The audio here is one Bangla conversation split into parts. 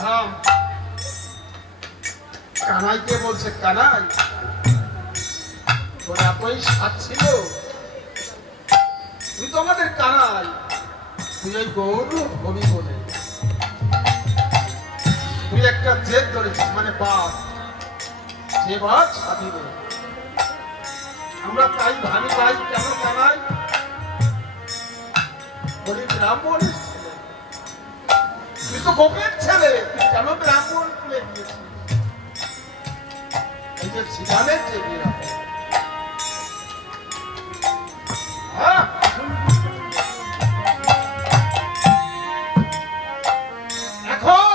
ধাম কানাইকে বলছে, কানাই তোর এতই স্বাদ ছিল, তুই তো আমাদের কানাই, তুই এই গৌরব হবি বলে তুই একটা জেদ ধরেছিস, মানে বাপ, যে বাপ ছাদিবে। আমরা তাই ভাবি ভাই কেন কানাই, বলি ব্রাহ্মণের ছেলে, তুই তো গোপের ছেলে, তুই কেন ব্রাহ্মণ তুলে দিয়েছিস? এই যে সিদ্ধানের যে বিয়ে, এখন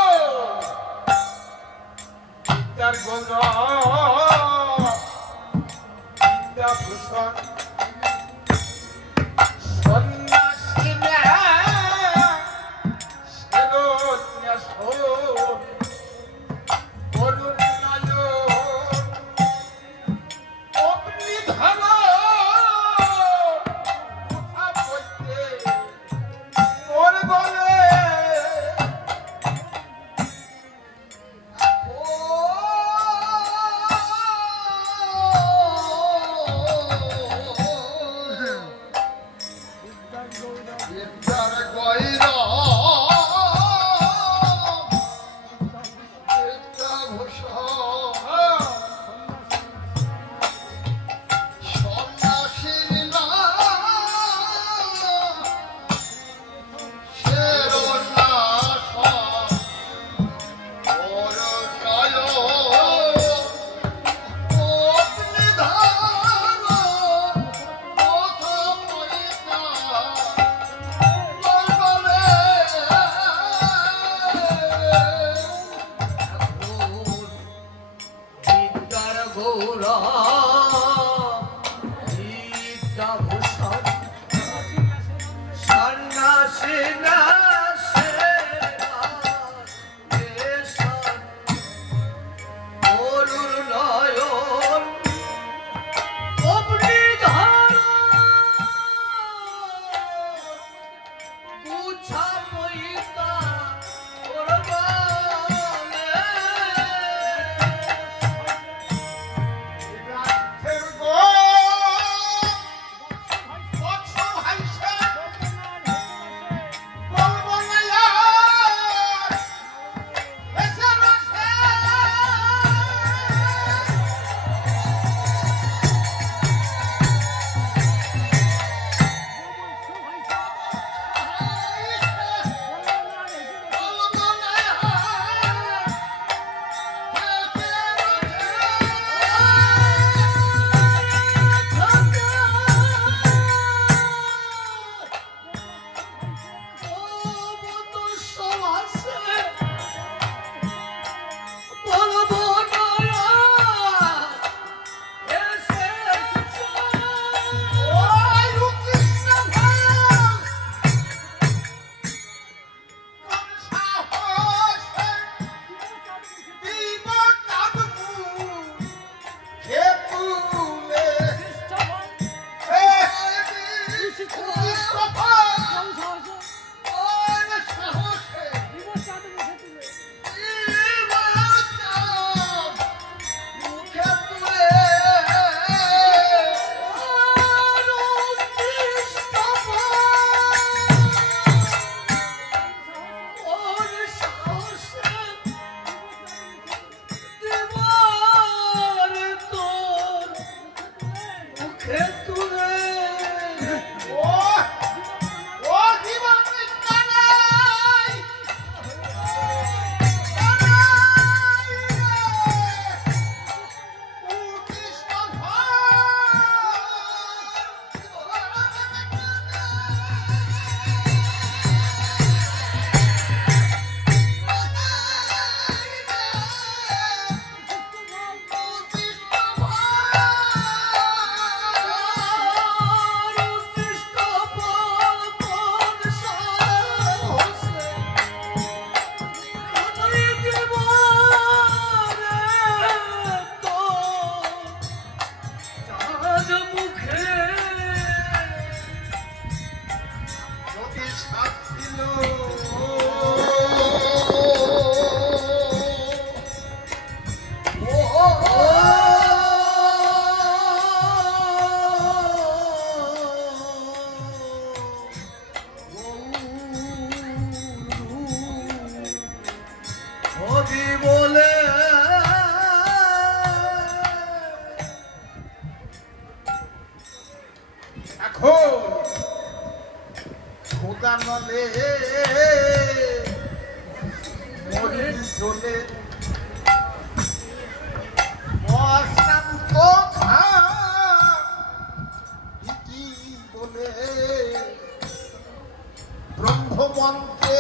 বিদ্যার গৌরব, বিদ্যাভূষণ হবি বলে এখন খোদা নলে মরে চলে অশান্ত কি বলে ব্রহ্মমন্ত্রে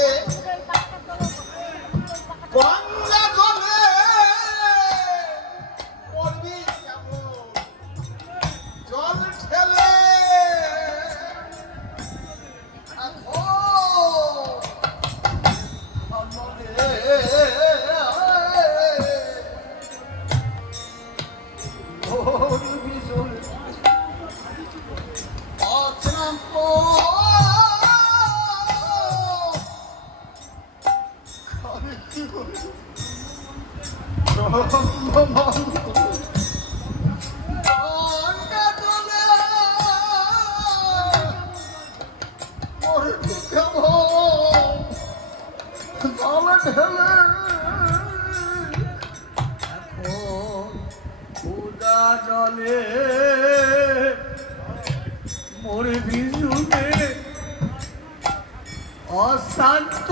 গঙ্গা জলে মরবি কেমন জল ঠেলে জলে মোরে বিজুতে অশান্ত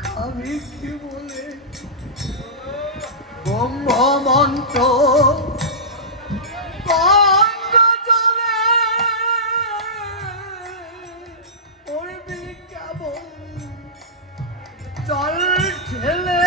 খাবি কি বলে ব্রহ্মমন্ত্র গঙ্গা জলে পড়বি কেমন জল ঢেলে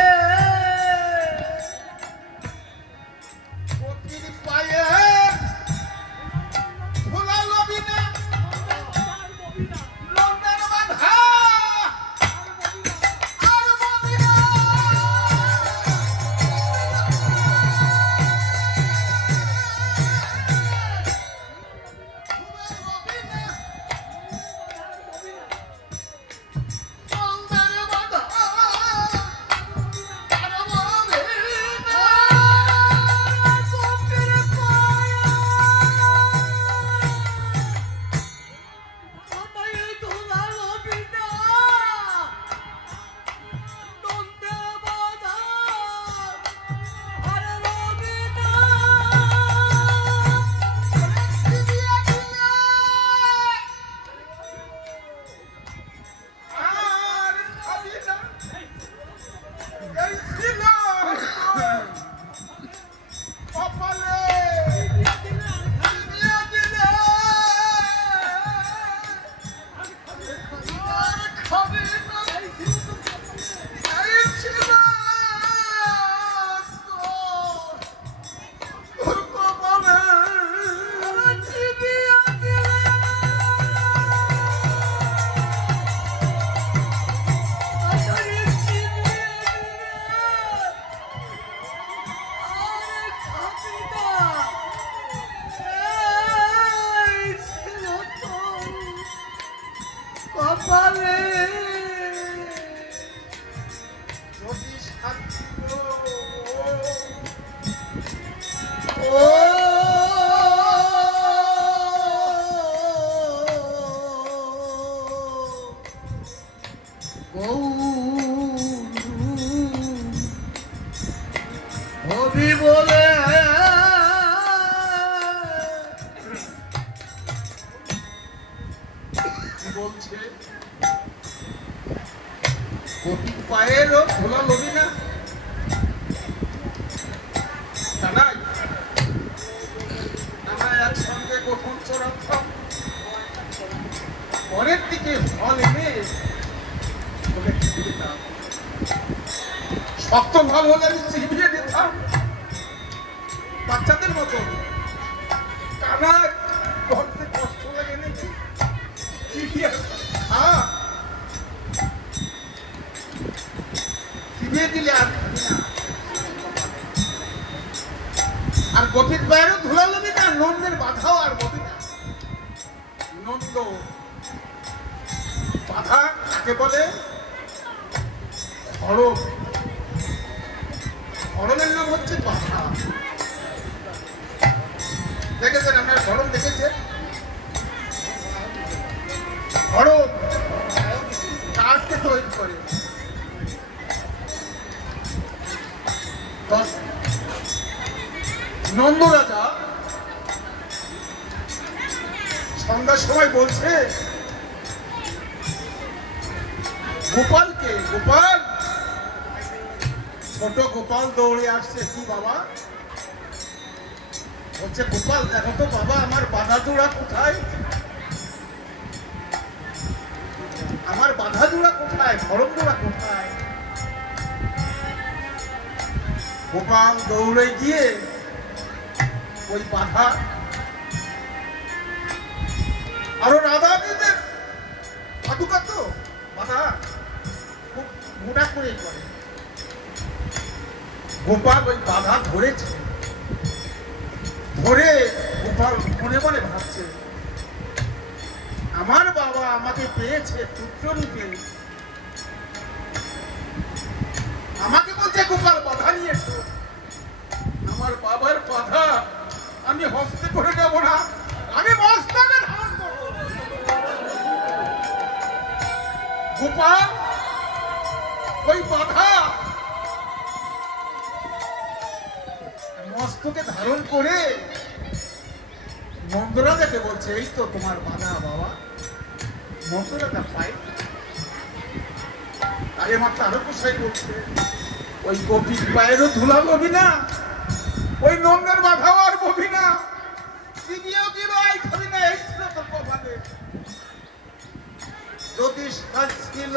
হবি বলে বলছে পায়েরও খোলা লবি না জানাই আমরা একসঙ্গে কখন চড়াতাম পরের দিকে ফল এনে শক্ত ফল হলে আমি চিবিয়ে দিতাম বাচ্চাদের মতো কানা করতে কষ্ট লাগে নাকি চিবিয়ে চিবিয়ে দিলে আর আর গভীর বাইরেও ধুলা লবি না নন্দের বাধাও আর ববি না নন্দ বাধা কাকে বলে খড়গ খড়গের নাম হচ্ছে বাধা দেখেছেন আপনার খড়গ দেখেছেন খড়গ তৈরি করে। নন্দ রাজা সন্ধ্যার সময় বলছে গোপালকে, গোপাল, ছোট গোপাল দৌড়ে আসছে। কি বাবা? বলছে গোপাল দেখো তো বাবা আমার বাধা জোড়া কোথায়, আমার বাধা জোড়া কোথায়, ধরম জোড়া কোথায়? গোপাল দৌড়ে গিয়ে ওই বাধা আরো রাধাদের পাদুকা তো বাধা খুব মোটা করে করে গোপাল ওই বাধা ধরেছে। ধরে গোপাল মনে মনে ভাবছে আমার বাবা আমাকে পেয়েছে পুত্র রূপে, আমাকে বলছে গোপাল বাধা নিয়েছো, আমার বাবার বাধা আমি হস্তে করে নেব না, আমি মস্তকে ধারণ করব। গোপাল ওই বাধা মস্তকে ধারণ করে নন্দরাজাকে বলছে এই তো তোমার বাধা বাবা। নন্দরাজা পাই আরে মাত্র আরো কোথায় করছে ওই গোপীর পায়েরও ধুলা ববি না, ওই নন্দের বাধাও আর ববি না, দিদিও দিল এই খাবি না, এই ছিল তোর কপালে। যদি ছিল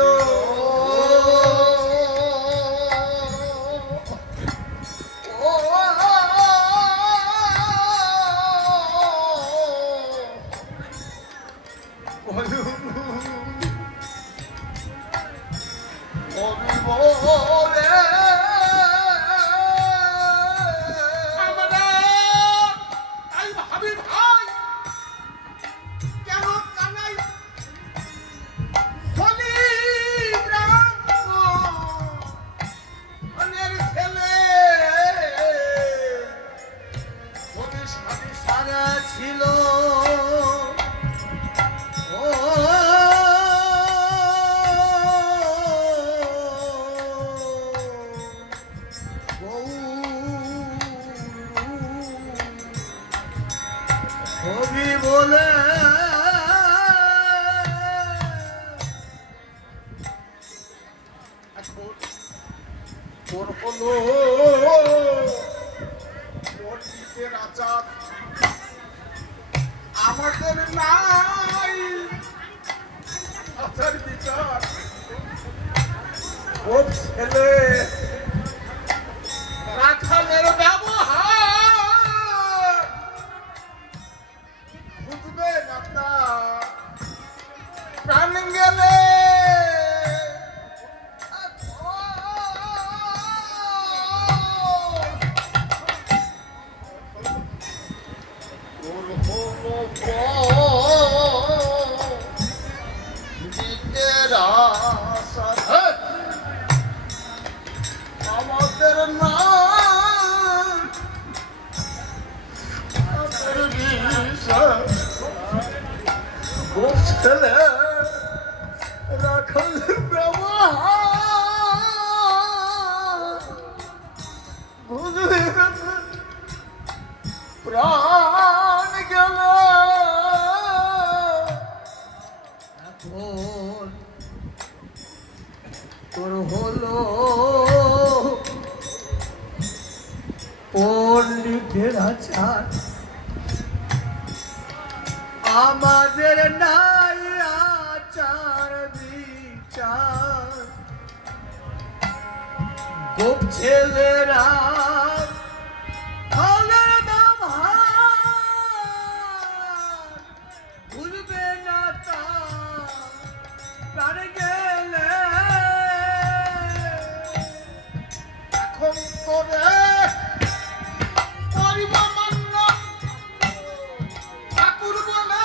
আমাদের নাই আচার বিচার, ও ছেলে রাখালের ব্যবহার বুঝবে না, প্রাণ গেলে আমাদের না ছেলে রাখাল প্রাণ গেল এখন তোর হলো পণ্ডিতের আচার, আমাদের নাই আচার বিচার। গোপ ছেলেরা বুঝবে না তা প্রাণ গেলে এখন তোরে ঠাকুর বলে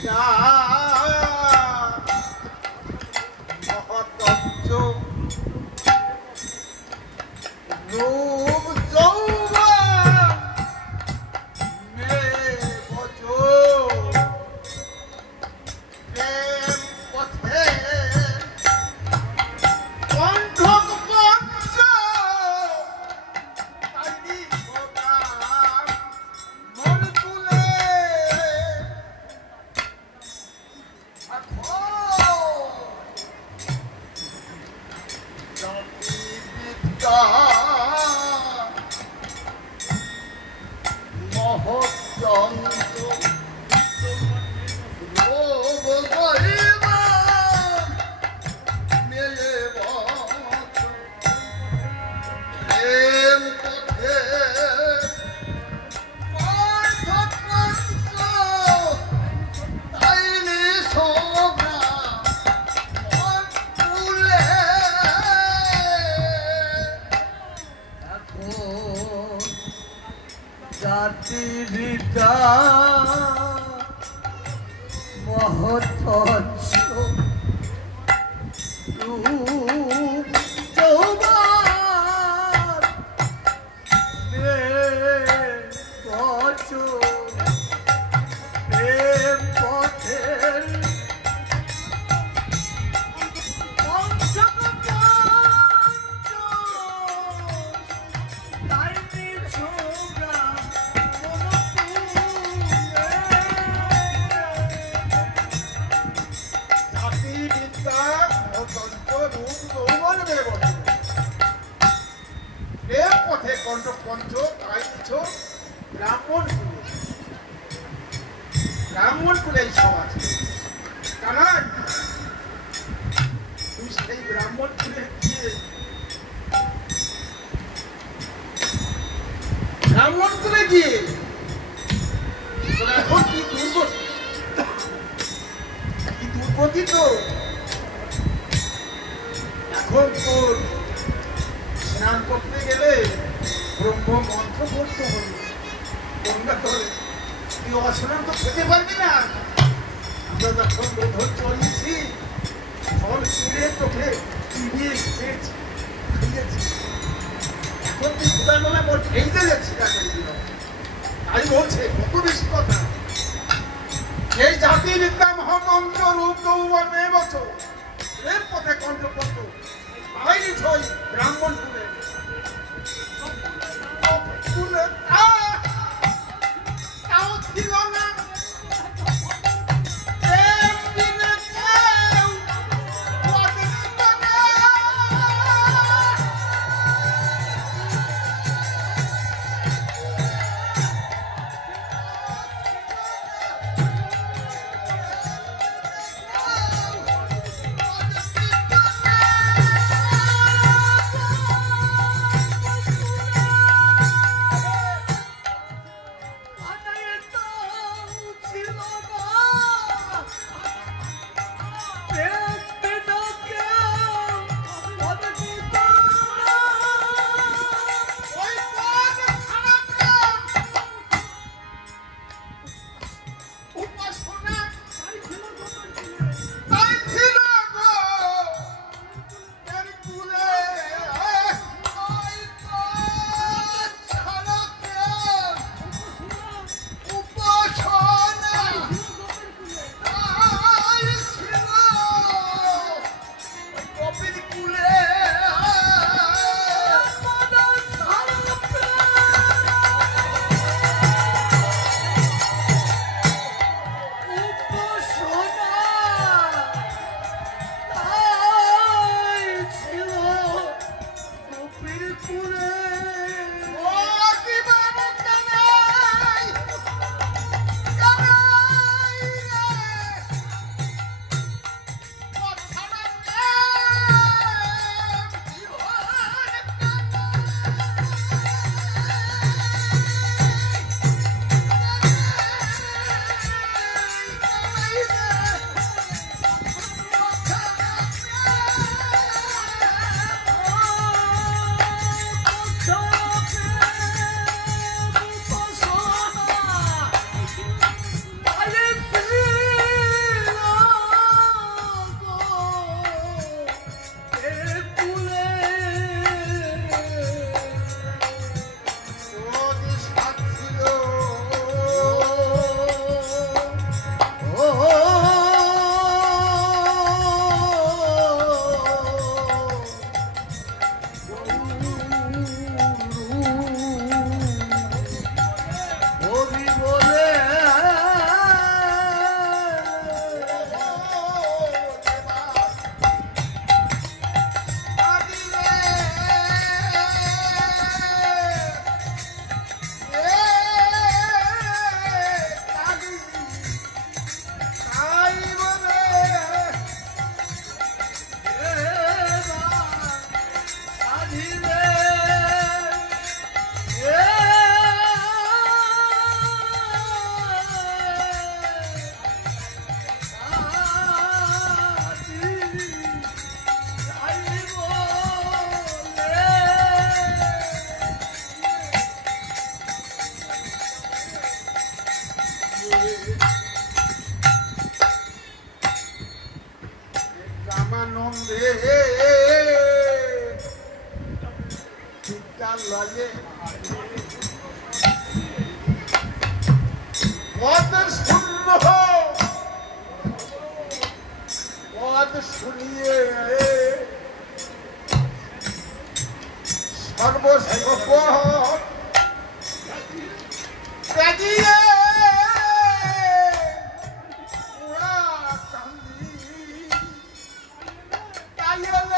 পিতা মহতত্ত্ব রূপ যৌবন মেয়ে বচন প্রেম পথে কণ্ঠক পঞ্চ তাইনি সদাম মন তুলে আখো জাতি বিদ্যা মহত্তন্ত্র রোগ গরিবা মেয়ে বচন প্রেম পথে কণ্ঠক পঞ্চ তাইনি সদাম মন তুলে এখন জাতি পিতা মহত্ত্ব রূপ যৌবন মেয়ে বচন প্রেম পথের পঞ্চম পঞ্চ তাইনি ছোড়া মন জাতি বিদ্যা মহতন্ত্র রূপ যৌবন মেয়ে বচন প্রেম পথে কণ্ঠক পঞ্চ তাই কিছু ব্রাহ্মণ কুলে এই সব আছে কানাই তুই সেই ব্রাহ্মণ কুলে গিয়ে তোর এখন কি দুর্গতি তো এখন তোর স্নান করতে গেলে ব্রহ্ম মন্ত্র পড়তে হবে গঙ্গা করে তুই অস্নান তো খেতে পারবি না আমরা যখন বোধ চলেছি ফল ছিঁড়ে তোকে চিবিয়ে খেয়েছি এখন তুই ক্ষুদার মনে মোট খেলতে যাচ্ছি না তাই বলছে কত বেশি কথা এই জাতি বিদ্যা মহামন্ত্র রূপ যৌবন মেয়ে বছর এর পথে কণ্ঠপত্র তাই ছয় ব্রাহ্মণ কুলে কুলে তাও ছিল না একদিনে কেউ পদিত না। রামানন্দে চিৎকার লাগে পদ শূন্য পদ শুনিয়ে সর্বস্বপদ ত্যাগিয়ে ওরা কান্দি তাইলে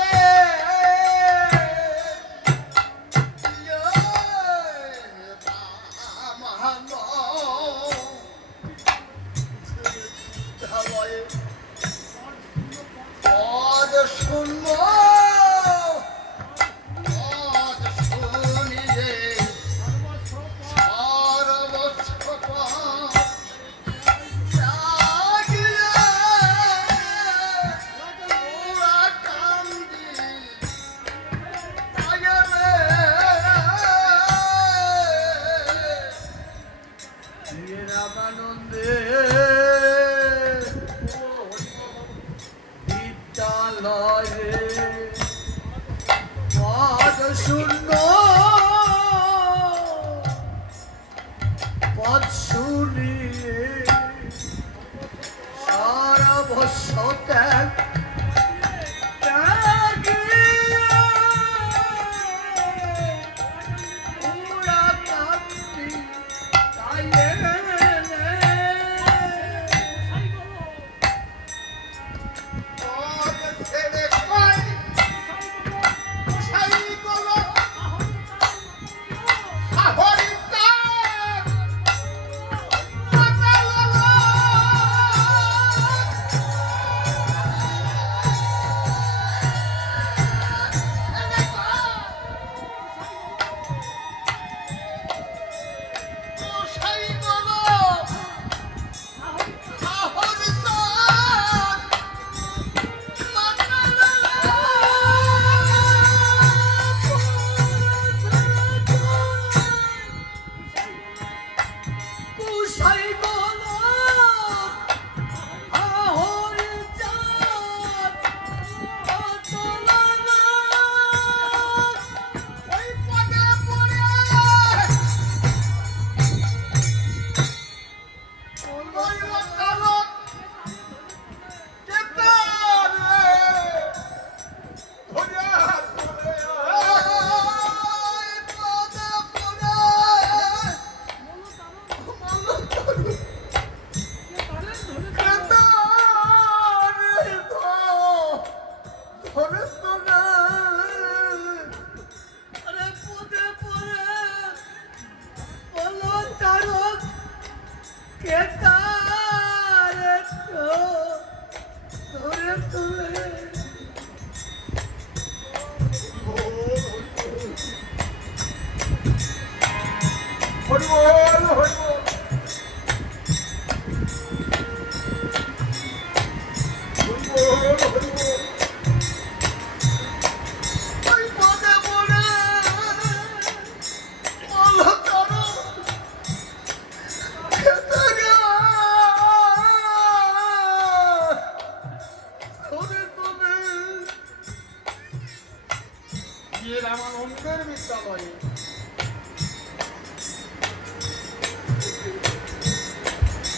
রামানন্দের বিদ্যালয়ে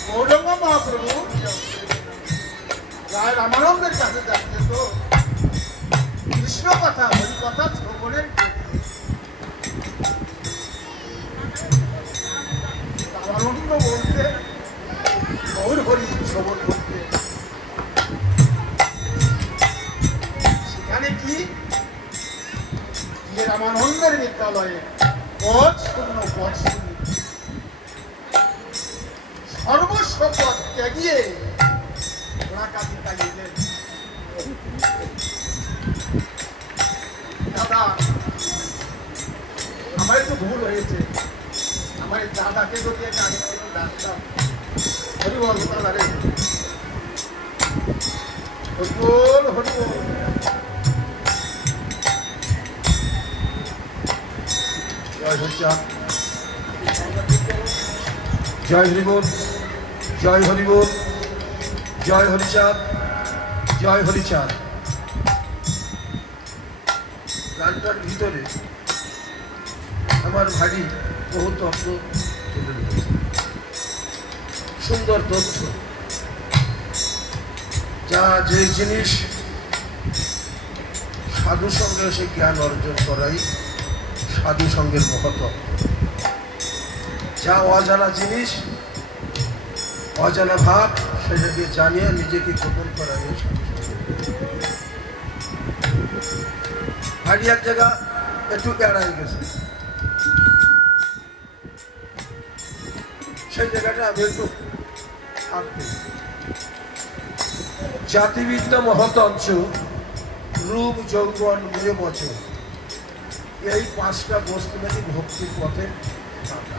গৌরঙ্গ মহাপ্রভু রায় রামানন্দের কাছে যাচ্ছে তো কৃষ্ণ কথা হরি কথা শ্রবণের রামানন্দ বলতে গৌর হরি শ্রবণ করতে সেখানে কি রামানন্দের বিদ্যালয়ে পদ শূন্য সর্বস্ব পদ ত্যাগিয়ে ওরা কাজে লাগিয়ে দাদা আমার একটু ভুল হয়েছে আমার দাদাকে যদি একটা আগে থেকে ডাকতাম হরিবল দাদা রে হরিবল হরিবল জয় হরিচাঁদ জয় হরিবোল জয় হরিবোল জয় হরিচাঁদ জয় হরিচাঁদ গানটার ভিতরে আমার ভারী বহু তত্ত্ব তুলে ধরেছে, সুন্দর তথ্য। যা যে জিনিস সাধু সঙ্গে এসে জ্ঞান অর্জন করাই সাধু সঙ্গের মহত্ব। যা অজানা জিনিস, অজানা ভাব, সেটাকে জানিয়ে নিজেকে গোপন করা নিয়ে ভারী এক জায়গা একটু এড়াই গেছে, সেই জায়গাটা আমি একটু থাকতে। জাতিবিদ্যা মহতঞ্চ, রূপ যৌবন মেয়ে বচন, এই পাঁচটা বস্তু নাকি ভক্তির পথে কাঁটা।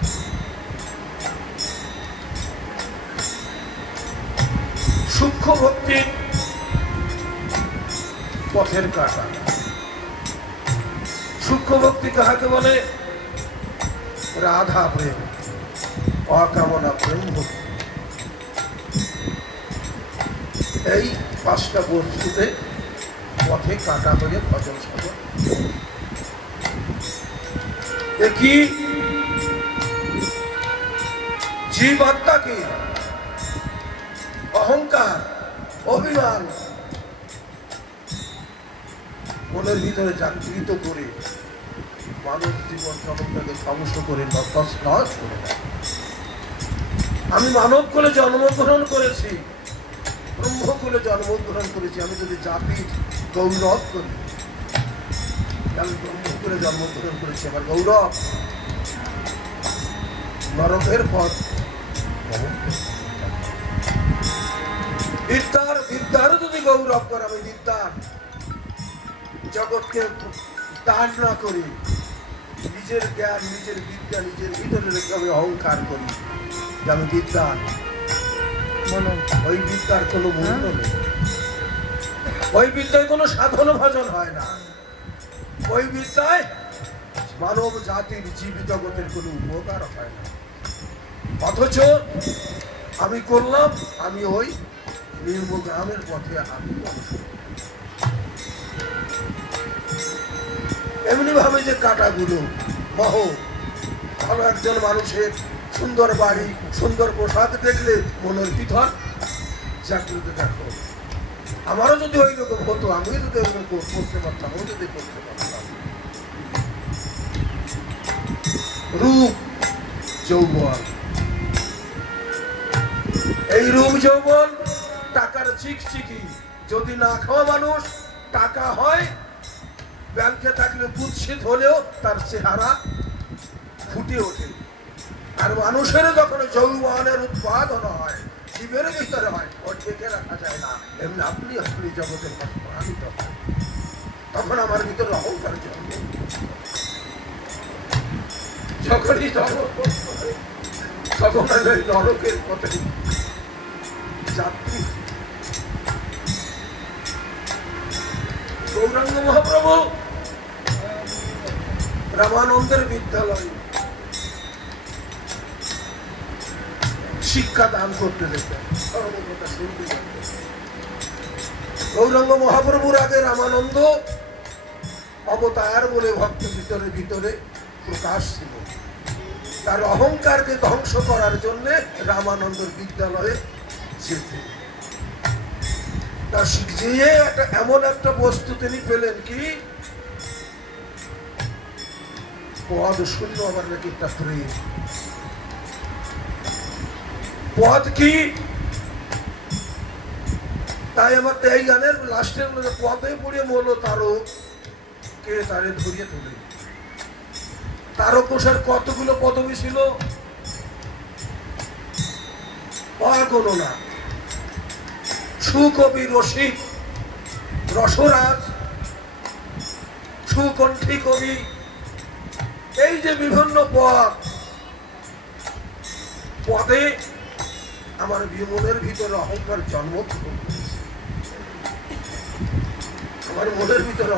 সূক্ষ্ম ভক্তির পথের কাঁটা। সূক্ষ্ম ভক্তি কাহাকে বলে? রাধা প্রেম, অকামনা প্রেম ভক্তি। এই পাঁচটা বস্তুতে পথে কাটা হয়ে ভজন সাধন। দেখি জীবাত্মাকে অহংকার, অভিমান মনের ভিতরে জাগৃত করে মানব জীবন জগৎটাকে ধ্বংস করে নষ্ট করে দেয়। আমি মানব কুলে জন্মগ্রহণ করেছি, ব্রহ্মকুলে জন্মগ্রহণ করেছি। আমি যদি জাতির গৌরব করি, আমি ব্রহ্মকুলে জন্মগ্রহণ করেছি, আমার গৌরব। নরকের পথ বিদ্যারও যদি গৌরব করে, আমি বিদ্যার জগৎকে দান না করি, নিজের জ্ঞান, নিজের বিদ্যা নিজের ভিতরে রেখে আমি অহংকার করি যে আমি বিদ্যান, ওই বিদ্যার কোনো মূল্য নেই। ওই বিদ্যায় কোনো সাধন ভজন হয় না। ওই বিদ্যায় মানব জাতির জীব জগতের কোনো উপকার হয় না। অথচ আমি করলাম, আমি ওই নির্মগ্রামের পথে আমি এমনি ভাবে যে কাটাগুলো বহ। ভালো একজন মানুষের সুন্দর বাড়ি, সুন্দর পোশাক দেখলে মনের ভিতর জাগ্রত। দেখো, আমারও যদি ওই রকম হতো, আমিও যদি ওই রকম করতে পারতাম, আমিও যদি করতে পারতাম। রূপ যৌবন, এই রূপ যৌবন টাকার চিকচিকি। যদি না খাওয়া মানুষ টাকা হয়, ব্যাংকে থাকলে কুৎসিত হলেও তার চেহারা ফুটে ওঠে। আর মানুষের যখন যৌবনের উৎপাদন হয়, জীবের ভিতরে হয়, ওর দেখে রাখা যায় না। এমনি আপনি আপনি জগতের প্রমাণিত হয়। তখন আমার ভিতরে অহংকার জন্ম। যখনই তখন আমি নরকের পথে যাত্রী। গৌরাঙ্গ মহাপ্রভু রামানন্দের বিদ্যালয় শিক্ষা দান করতে যেতেন, ধর্মকথা শুনতে যেতেন। গৌরাঙ্গ মহাপ্রভুর আগে রামানন্দ অবতার বলে ভক্ত ভিতরে ভিতরে প্রকাশ ছিল। তার অহংকারকে ধ্বংস করার জন্য রামানন্দের বিদ্যালয়ে যেতেন। যে এমন একটা বস্তু তিনি পেলেন কি, পদ শূন্য আমার নাকি একটা প্রেম। পদ কি? তাই আমার এই গানের লাস্টের পদে পড়ে মনো তারও কে তারে ধরিয়ে তোলে। তারকোষের কতগুলো পদবী ছিল অগণনা। সুকবি, রসিক, রসরাজ, সুকণ্ঠী কবি, এই যে বিভিন্ন পদ, পদে আমার মনের ভিতরে অহংকার জন্মগ্রহণ করেছে। আমার মনের ভিতরে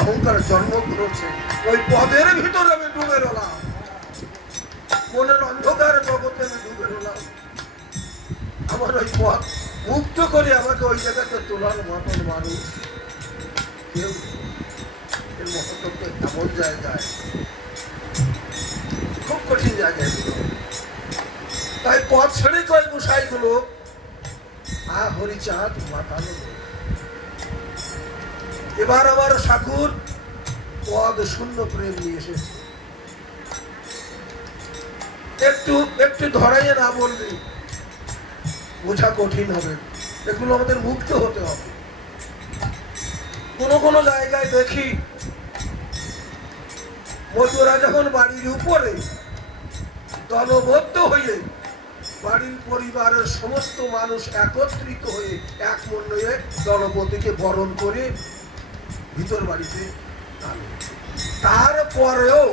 অহংকার জন্মগ্রহণ হচ্ছে, ওই পদের ভিতরে আমি ডুবে রলাম। মনের অন্ধকার জগতে আমি ডুবে রলাম। আমার ওই পথ মুক্ত করে আমাকে ওই জায়গাতে তোলার মতন মানুষ কেউ। পথের মহত্ব এমন জায়গায়, খুব কঠিন জায়গায় ছিল। তাই পথ ছেড়ে কয় গোসাইগুলো হরিচাঁদ মাতানো। এবার আবার ঠাকুর পদ শূন্য প্রেম নিয়ে এসেছে। একটু একটু ধরাইয়ে না বললে বোঝা কঠিন হবে, এগুলো আমাদের মুক্ত হতে হবে। কোনো কোনো জায়গায় দেখি মজুরা যখন বাড়ির উপরে দলবদ্ধ হয়ে বাড়ির পরিবারের সমস্ত মানুষ একত্রিত হয়ে এক মন হয়ে দলপতিকে বরণ করে ভিতর বাড়িতে আনে। তারপরেও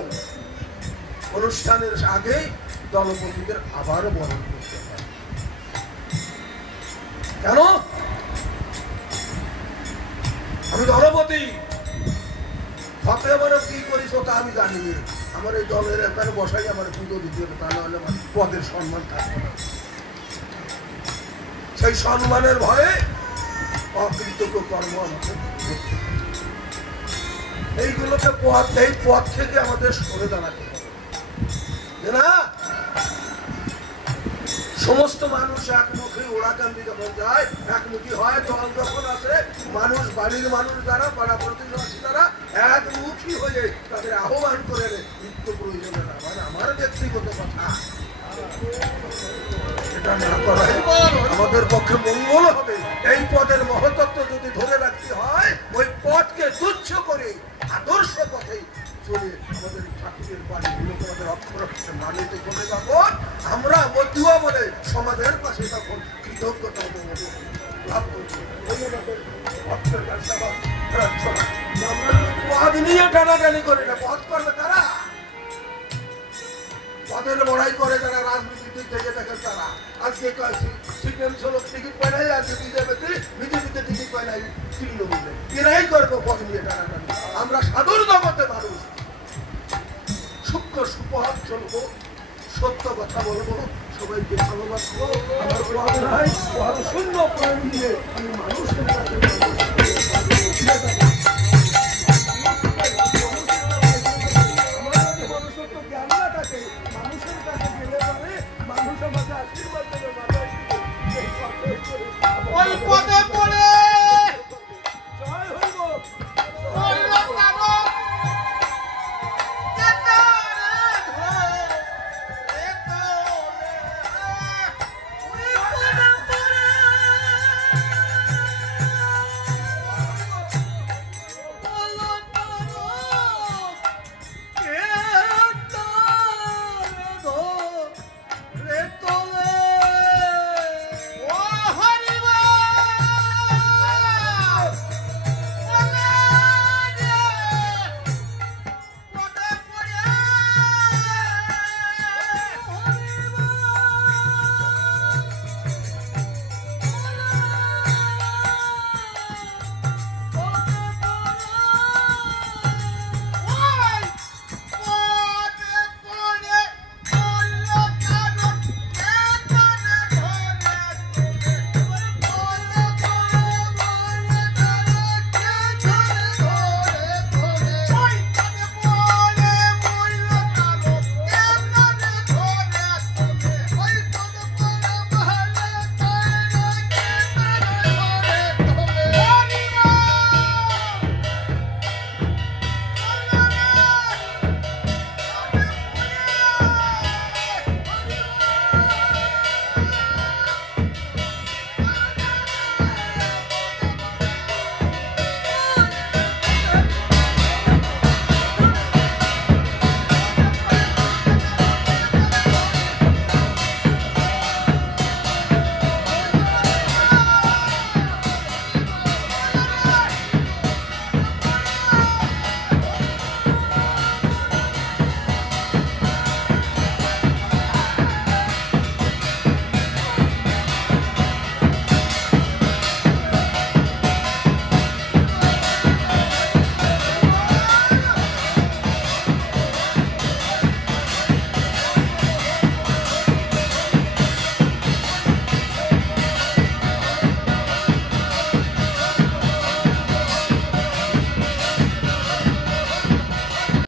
অনুষ্ঠানের আগেই দলপতিদের আবার বরণ করতে হয়। কেন? আমি দলপতি, হতে আমার কি করিস তা আমি জানি না। আমার এই দলের এখানে বসাই আমার পুজো দিতে হবে, তা নাহলে আমার পদের সম্মান থাকবে না। সেই সম্মানের ভয়ে অকৃতজ্ঞ কর্ম আমাকে এইগুলোকে এই পথ থেকে আমাদের সরে দাঁড়াতে হবে না। সমস্ত মানুষ একমুখী ওড়াকান্দি যখন যায়, একমুখী হয়, দল যখন আসে, মানুষ বাড়ির মানুষ যারা পাড়া প্রতিবেশী যারা একমুখী হয়ে তাদের আহ্বান করে নিত্য প্রয়োজনে না। মানে আমার ব্যক্তিগত কথা, এটা না করাই আমাদের পক্ষে মঙ্গল হবে। এই পদের মহত্ত্ব যদি ধরে রাখতে হয়, ওই পথকে তুচ্ছ করে আদর্শ পথে চলে আমাদের ঠাকুরের বাড়িগুলোকে আমাদের অক্ষর মানিতে করে যাবো। আমরা মধ্যুয়া বলে সমাজের পাশে তখন কৃতজ্ঞতা লাভ করছি। পদ নিয়ে টানাটানি করে না, পদ করবে তারা, পদের লড়াই করে যারা রাজনীতি থেকে দেখেন তারা। আজকে সিপিএম টিকিট পায় নাই, আজকে বিজেপিতে টিকিট পায় নাই, তৃণমূলে এরাই করবো পদ নিয়ে টানাটানি। আমরা সাধুর জগতে মানুষ, সূক্ষ্ম সুপহাত চলবো, সত্য কথা বলবো, সবাইকে ভালোবাসবো। আমার পদ নাই, পদ শূন্য প্রাণ দিয়ে আমি মানুষের কাছে অল্প